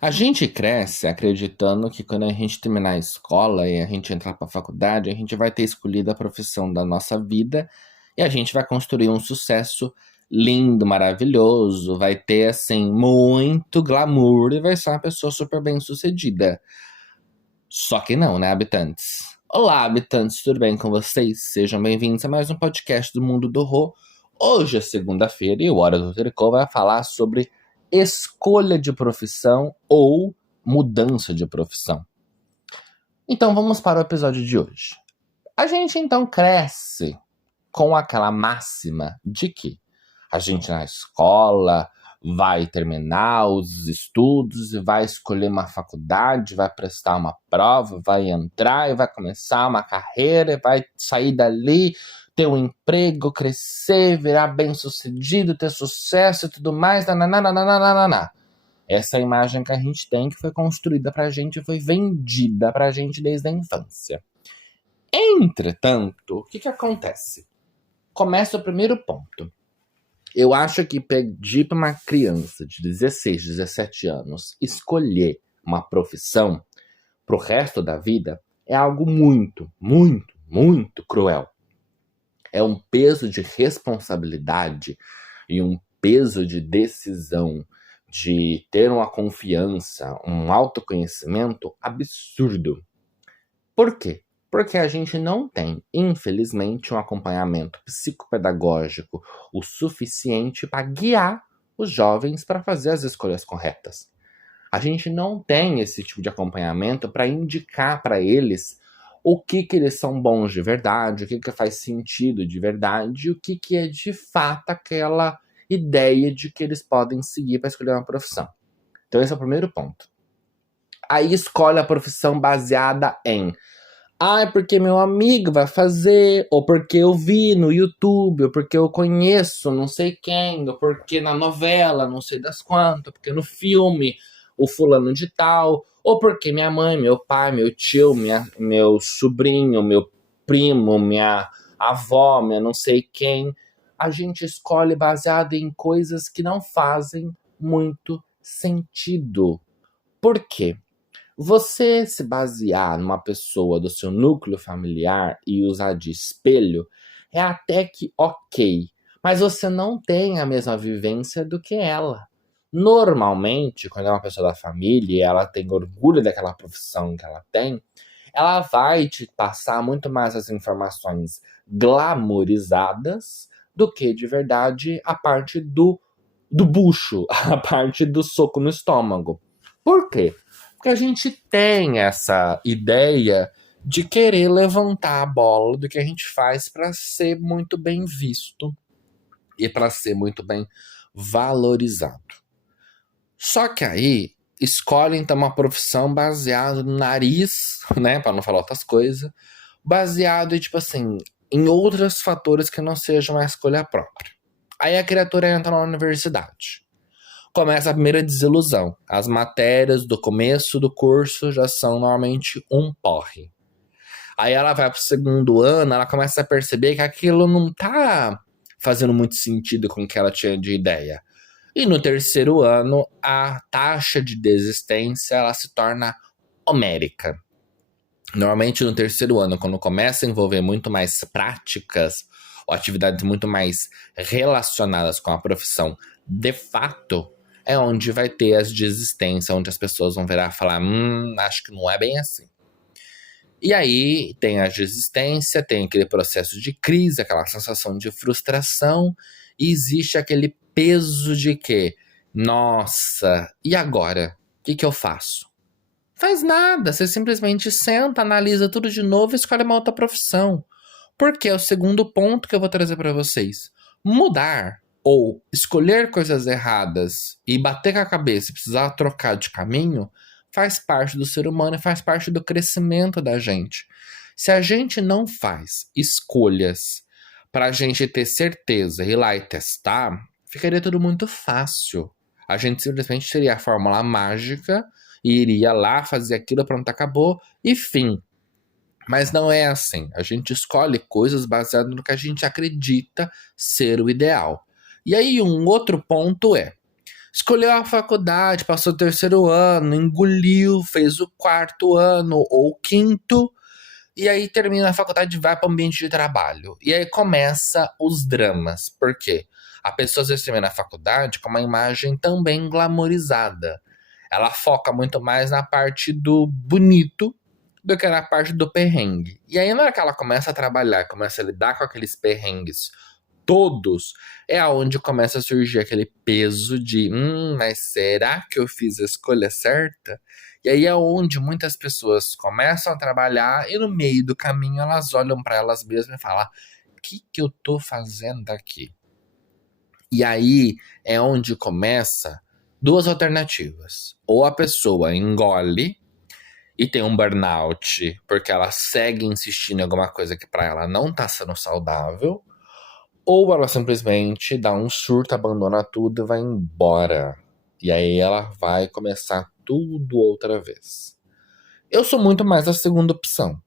A gente cresce acreditando que quando a gente terminar a escola e a gente entrar para a faculdade, a gente vai ter escolhido a profissão da nossa vida e a gente vai construir um sucesso lindo, maravilhoso, vai ter assim muito glamour e vai ser uma pessoa super bem-sucedida. Só que não, né, habitantes? Olá, habitantes, tudo bem com vocês? Sejam bem-vindos a mais um podcast do Mundo do Rô. Hoje é segunda-feira e o Hora do Tricô vai falar sobre escolha de profissão ou mudança de profissão. Então vamos para o episódio de hoje. A gente então cresce com aquela máxima de que a gente na escola vai terminar os estudos e vai escolher uma faculdade, vai prestar uma prova, vai entrar e vai começar uma carreira, e vai sair dali, ter um emprego, crescer, virar bem-sucedido, ter sucesso e tudo mais, nananana. Essa é a imagem que a gente tem, que foi construída pra gente, foi vendida pra gente desde a infância. Entretanto, o que acontece? Começa o primeiro ponto. Eu acho que pedir para uma criança de 16, 17 anos escolher uma profissão pro resto da vida é algo muito, muito, muito cruel. É um peso de responsabilidade e um peso de decisão, de ter uma confiança, um autoconhecimento absurdo. Por quê? Porque a gente não tem, infelizmente, um acompanhamento psicopedagógico o suficiente para guiar os jovens para fazer as escolhas corretas. A gente não tem esse tipo de acompanhamento para indicar para eles o que eles são bons de verdade, o que faz sentido de verdade, o que é de fato aquela ideia de que eles podem seguir para escolher uma profissão. Então esse é o primeiro ponto. Aí escolhe a profissão baseada em é porque meu amigo vai fazer, ou porque eu vi no YouTube, ou porque eu conheço não sei quem, ou porque na novela não sei das quantas, porque no filme o fulano de tal, ou porque minha mãe, meu pai, meu tio, meu sobrinho, meu primo, minha avó, minha não sei quem. A gente escolhe baseado em coisas que não fazem muito sentido. Por quê? Você se basear numa pessoa do seu núcleo familiar e usar de espelho é até que ok, mas você não tem a mesma vivência do que ela. Normalmente, quando é uma pessoa da família e ela tem orgulho daquela profissão que ela tem, ela vai te passar muito mais as informações glamorizadas do que de verdade a parte do bucho, a parte do soco no estômago. Por quê? Porque a gente tem essa ideia de querer levantar a bola do que a gente faz para ser muito bem visto e para ser muito bem valorizado. Só que aí escolhe então uma profissão baseada no nariz, né, para não falar outras coisas, baseado em, tipo assim, em outros fatores que não sejam a escolha própria. Aí a criatura entra na universidade. Começa a primeira desilusão. As matérias do começo do curso já são normalmente um porre. Aí ela vai pro segundo ano, ela começa a perceber que aquilo não tá fazendo muito sentido com o que ela tinha de ideia. E no terceiro ano, a taxa de desistência ela se torna homérica. Normalmente no terceiro ano, quando começa a envolver muito mais práticas ou atividades muito mais relacionadas com a profissão de fato, é onde vai ter as desistências, onde as pessoas vão virar e falar, acho que não é bem assim. E aí tem a desistência, tem aquele processo de crise, aquela sensação de frustração, e existe aquele peso de que, nossa, e agora? O que eu faço? Faz nada, você simplesmente senta, analisa tudo de novo e escolhe uma outra profissão. Porque é o segundo ponto que eu vou trazer para vocês. Mudar ou escolher coisas erradas e bater com a cabeça e precisar trocar de caminho faz parte do ser humano e faz parte do crescimento da gente. Se a gente não faz escolhas para a gente ter certeza, ir lá e testar, ficaria tudo muito fácil. A gente simplesmente teria a fórmula mágica e iria lá fazer aquilo, pronto, acabou e fim. Mas não é assim. A gente escolhe coisas baseadas no que a gente acredita ser o ideal. E aí um outro ponto é, Escolheu a faculdade, passou o terceiro ano, engoliu, fez o quarto ano ou o quinto, e aí termina a faculdade e vai para o ambiente de trabalho. E aí começa os dramas. Por quê? A pessoa às vezes termina a faculdade com uma imagem também glamorizada. Ela foca muito mais na parte do bonito do que na parte do perrengue. E aí na hora que ela começa a trabalhar, começa a lidar com aqueles perrengues todos, é aonde começa a surgir aquele peso de, mas será que eu fiz a escolha certa? E aí é onde muitas pessoas começam a trabalhar e no meio do caminho elas olham para elas mesmas e falam: o que eu tô fazendo aqui? E aí é onde começa duas alternativas. Ou a pessoa engole e tem um burnout porque ela segue insistindo em alguma coisa que para ela não tá sendo saudável, ou ela simplesmente dá um surto, abandona tudo e vai embora. E aí ela vai começar tudo outra vez. Eu sou muito mais a segunda opção.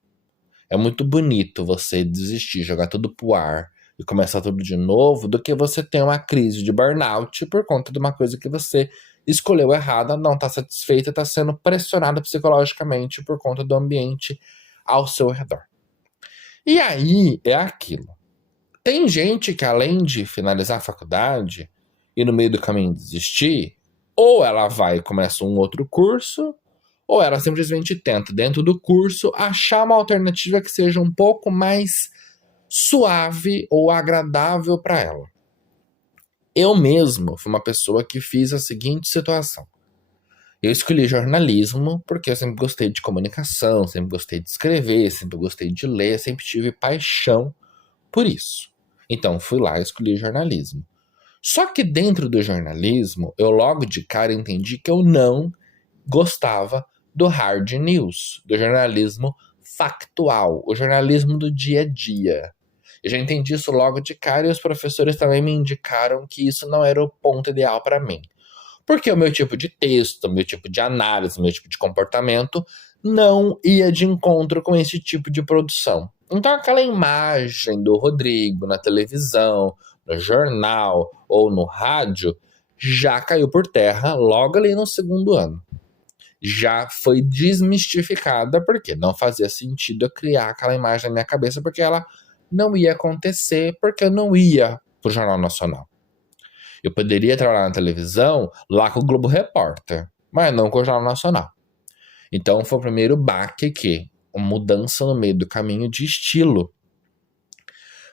É muito bonito você desistir, jogar tudo pro ar e começar tudo de novo, do que você ter uma crise de burnout por conta de uma coisa que você escolheu errada, não tá satisfeita, tá sendo pressionada psicologicamente por conta do ambiente ao seu redor. E aí é aquilo. Tem gente que, além de finalizar a faculdade e no meio do caminho desistir, ou ela vai e começa um outro curso, ou ela simplesmente tenta, dentro do curso, achar uma alternativa que seja um pouco mais suave ou agradável para ela. Eu mesmo fui uma pessoa que fiz a seguinte situação. Eu escolhi jornalismo porque eu sempre gostei de comunicação, sempre gostei de escrever, sempre gostei de ler, sempre tive paixão por isso. Então fui lá e escolhi jornalismo. Só que dentro do jornalismo, eu logo de cara entendi que eu não gostava do hard news, do jornalismo factual, o jornalismo do dia a dia. Eu já entendi isso logo de cara e os professores também me indicaram que isso não era o ponto ideal para mim. Porque o meu tipo de texto, o meu tipo de análise, o meu tipo de comportamento não ia de encontro com esse tipo de produção. Então aquela imagem do Rodrigo na televisão, no jornal ou no rádio já caiu por terra logo ali no segundo ano. Já foi desmistificada porque não fazia sentido eu criar aquela imagem na minha cabeça, porque ela não ia acontecer, porque eu não ia pro Jornal Nacional. Eu poderia trabalhar na televisão lá com o Globo Repórter, mas não com o Jornal Nacional. Então foi o primeiro baque que uma mudança no meio do caminho de estilo.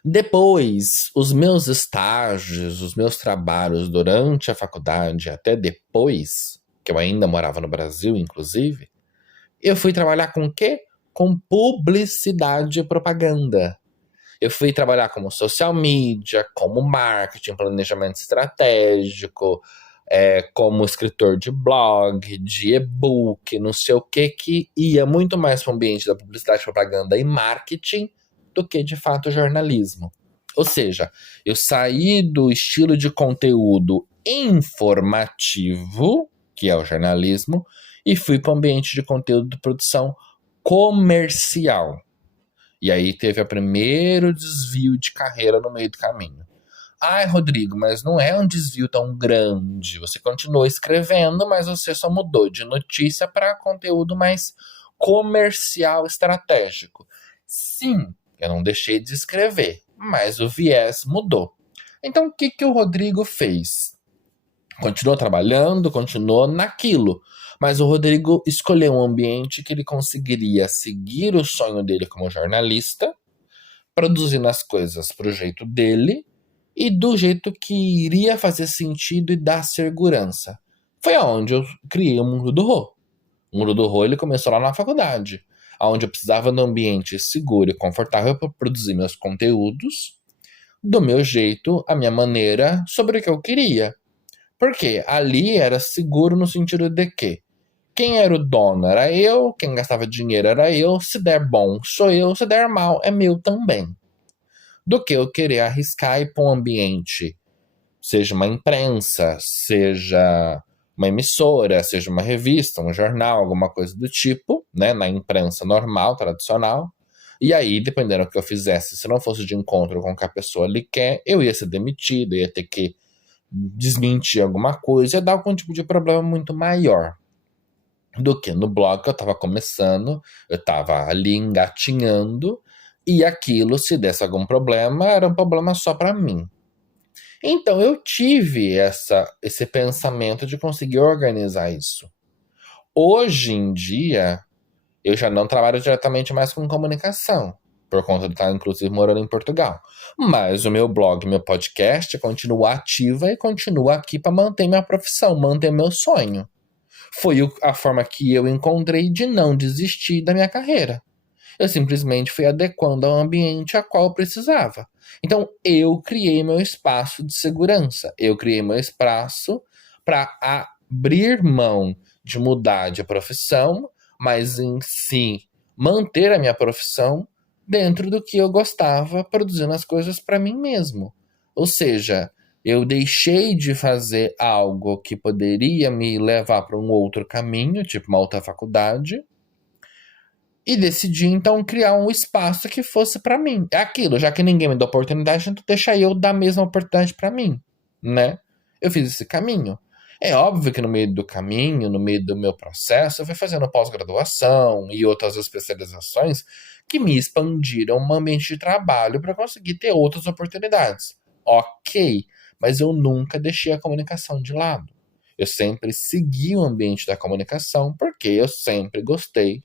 Depois, os meus estágios, os meus trabalhos durante a faculdade, até depois, que eu ainda morava no Brasil, inclusive, eu fui trabalhar com o quê? Com publicidade e propaganda. Eu fui trabalhar como social media, como marketing, planejamento estratégico, como escritor de blog, de e-book, não sei o que ia muito mais para o ambiente da publicidade, propaganda e marketing do que, de fato, jornalismo. Ou seja, eu saí do estilo de conteúdo informativo, que é o jornalismo, e fui para o ambiente de conteúdo de produção comercial. E aí teve o primeiro desvio de carreira no meio do caminho. Ai, Rodrigo, mas não é um desvio tão grande. Você continuou escrevendo, mas você só mudou de notícia para conteúdo mais comercial estratégico. Sim, eu não deixei de escrever, mas o viés mudou. Então, o que o Rodrigo fez? Continuou trabalhando, continuou naquilo. Mas o Rodrigo escolheu um ambiente que ele conseguiria seguir o sonho dele como jornalista, produzindo as coisas pro jeito dele e do jeito que iria fazer sentido e dar segurança. Foi aonde eu criei o Mundo do Rô. O Mundo do Rô ele começou lá na faculdade, onde eu precisava de um ambiente seguro e confortável para produzir meus conteúdos, do meu jeito, a minha maneira, sobre o que eu queria. Porque ali era seguro no sentido de que quem era o dono era eu, quem gastava dinheiro era eu, se der bom sou eu, se der mal é meu também. Do que eu querer arriscar e ir para um ambiente, seja uma imprensa, seja uma emissora, seja uma revista, um jornal, alguma coisa do tipo, né, na imprensa normal, tradicional. E aí, dependendo do que eu fizesse, se não fosse de encontro com o que a pessoa ali quer, eu ia ser demitido, ia ter que desmentir alguma coisa, ia dar algum tipo de problema muito maior do que no blog que eu estava começando, eu estava ali engatinhando, e aquilo, se desse algum problema, era um problema só para mim. Então eu tive esse pensamento de conseguir organizar isso. Hoje em dia, eu já não trabalho diretamente mais com comunicação, por conta de estar, inclusive, morando em Portugal. Mas o meu blog, meu podcast, continua ativa e continua aqui para manter minha profissão, manter meu sonho. Foi a forma que eu encontrei de não desistir da minha carreira. Eu simplesmente fui adequando ao ambiente a qual eu precisava. Então, eu criei meu espaço de segurança. Eu criei meu espaço para abrir mão de mudar de profissão, mas em si manter a minha profissão dentro do que eu gostava, produzindo as coisas para mim mesmo. Ou seja, eu deixei de fazer algo que poderia me levar para um outro caminho, tipo uma outra faculdade, e decidi então criar um espaço que fosse para mim. É aquilo, já que ninguém me dá oportunidade, então deixa eu dar a mesma oportunidade para mim, né? Eu fiz esse caminho. É óbvio que no meio do caminho, no meio do meu processo, eu fui fazendo pós-graduação e outras especializações que me expandiram um ambiente de trabalho para conseguir ter outras oportunidades. Ok, mas eu nunca deixei a comunicação de lado. Eu sempre segui o ambiente da comunicação porque eu sempre gostei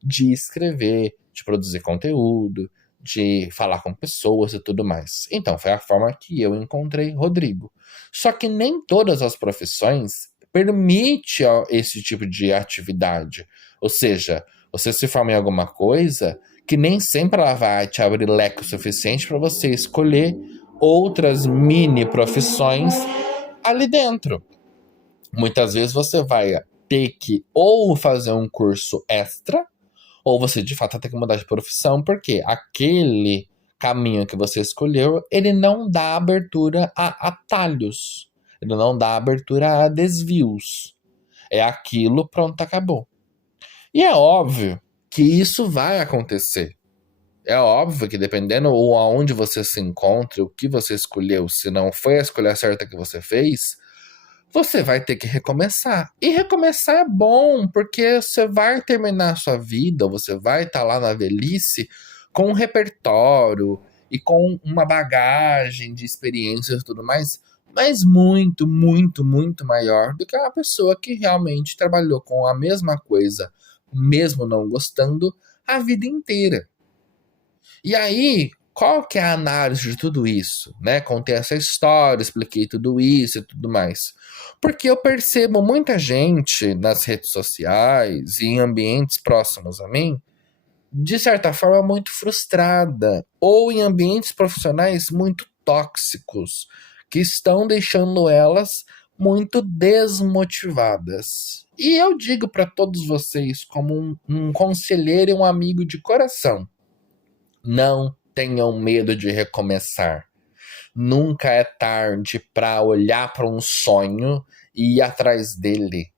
de escrever, de produzir conteúdo, de falar com pessoas e tudo mais. Então, foi a forma que eu encontrei Rodrigo. Só que nem todas as profissões permitem esse tipo de atividade. Ou seja, você se forma em alguma coisa que nem sempre ela vai te abrir leque o suficiente para você escolher outras mini profissões ali dentro. Muitas vezes você vai ter que ou fazer um curso extra, ou você de fato tem que mudar de profissão, porque aquele caminho que você escolheu, ele não dá abertura a atalhos. Ele não dá abertura a desvios. É aquilo, pronto, acabou. E é óbvio que isso vai acontecer. É óbvio que dependendo ou aonde você se encontra, o que você escolheu, se não foi a escolha certa que você fez, você vai ter que recomeçar. E recomeçar é bom, porque você vai terminar a sua vida, você vai estar lá na velhice com um repertório e com uma bagagem de experiências e tudo mais, mas muito, muito, muito maior do que uma pessoa que realmente trabalhou com a mesma coisa, mesmo não gostando, a vida inteira. E aí, qual que é a análise de tudo isso, né? Contei essa história, expliquei tudo isso e tudo mais. Porque eu percebo muita gente nas redes sociais e em ambientes próximos a mim, de certa forma, muito frustrada, ou em ambientes profissionais muito tóxicos, que estão deixando elas muito desmotivadas. E eu digo para todos vocês, como um conselheiro e um amigo de coração, não tenham medo de recomeçar. Nunca é tarde para olhar para um sonho e ir atrás dele.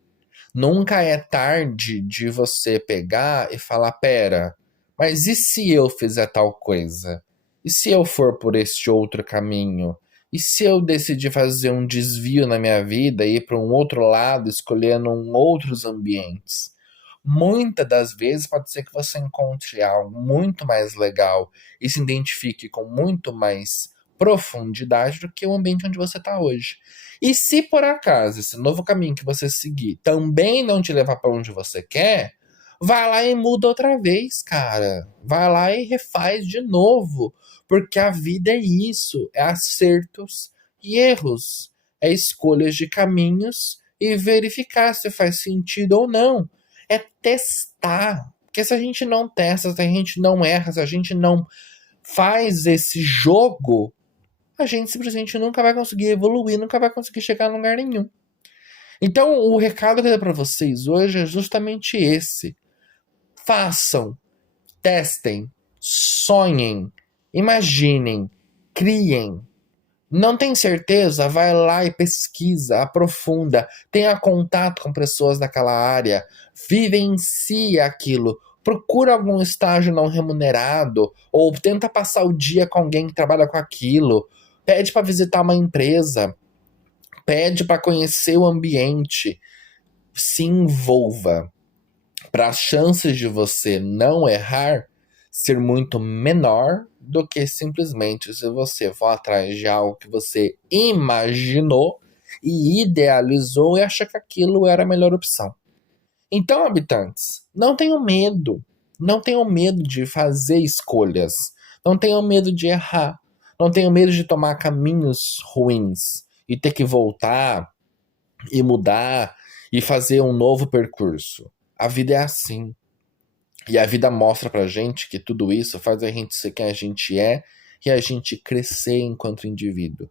Nunca é tarde de você pegar e falar: pera, mas e se eu fizer tal coisa? E se eu for por este outro caminho? E se eu decidir fazer um desvio na minha vida e ir para um outro lado, escolhendo outros ambientes? Muitas das vezes pode ser que você encontre algo muito mais legal e se identifique com muito mais profundidade do que o ambiente onde você está hoje. E se por acaso esse novo caminho que você seguir também não te levar para onde você quer, vai lá e muda outra vez, cara. Vai lá e refaz de novo, porque a vida é isso, é acertos e erros, é escolhas de caminhos e verificar se faz sentido ou não. É testar. Porque se a gente não testa, se a gente não erra, se a gente não faz esse jogo, a gente simplesmente nunca vai conseguir evoluir, nunca vai conseguir chegar a lugar nenhum. Então, o recado que eu dou para vocês hoje é justamente esse. Façam, testem, sonhem, imaginem, criem. Não tem certeza? Vai lá e pesquisa, aprofunda, tenha contato com pessoas daquela área, vivencie aquilo, procura algum estágio não remunerado, ou tenta passar o dia com alguém que trabalha com aquilo, pede para visitar uma empresa, pede para conhecer o ambiente, se envolva, para as chances de você não errar ser muito menor do que simplesmente se você for atrás de algo que você imaginou e idealizou e acha que aquilo era a melhor opção. Então, habitantes, não tenham medo. Não tenham medo de fazer escolhas. Não tenham medo de errar. Não tenham medo de tomar caminhos ruins e ter que voltar e mudar e fazer um novo percurso. A vida é assim. E a vida mostra pra gente que tudo isso faz a gente ser quem a gente é e a gente crescer enquanto indivíduo.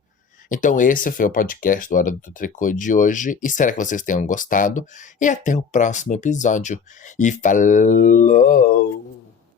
Então esse foi o podcast do Hora do Tricô de hoje. Espero que vocês tenham gostado. E até o próximo episódio. E falou!